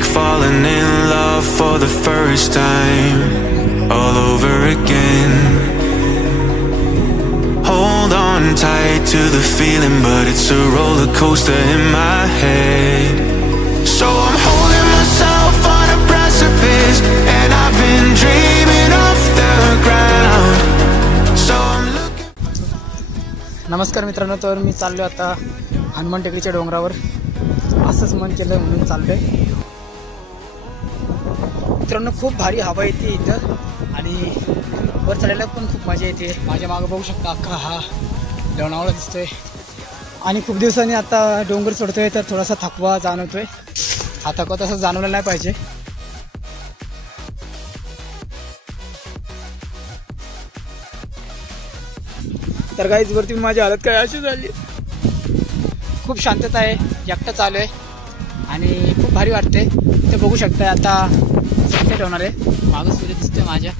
like falling in love for the first time, all over again. Hold on tight to the feeling, but it's a roller coaster in my head. So I'm holding myself on a precipice, and I've been dreaming off the ground. So I'm looking. नमस्कार मित्रांनो, तर मी चाललो आता हनुमान टेकडीच्या डोंगरावर. असंच मन केलं म्हणून चाललोय मित्रांनो. खूप भारी हवा येते इथं आणि वर चढायला पण खूप मजा येते. माझ्या मागे बघू शकता अख्खा हा लोणावळा दिसतोय आणि खूप दिवसांनी आता डोंगर चढतोय तर थोडासा थकवा जाणवतोय. हा थकवा तसं जाणवला नाही पाहिजे. तर गाईज वरती माझी हालत काय अशी झाली. खूप शांतता आहे, एकटा चालू आहे आणि खूप भारी वाटते. ते बघू शकताय आता सनसेट होणार आहे. मागं सूर्य दिसतोय माझ्या.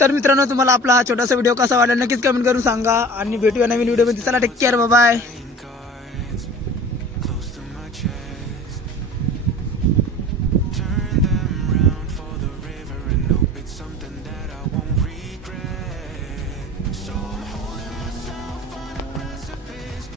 तर मित्रांनो, तुम्हाला आपला हा छोटासा व्हिडिओ कसा वाटला नक्कीच कमेंट करून सांगा आणि भेटूया नवीन व्हिडिओमध्ये. चला, टेक केअर, बाय बाय.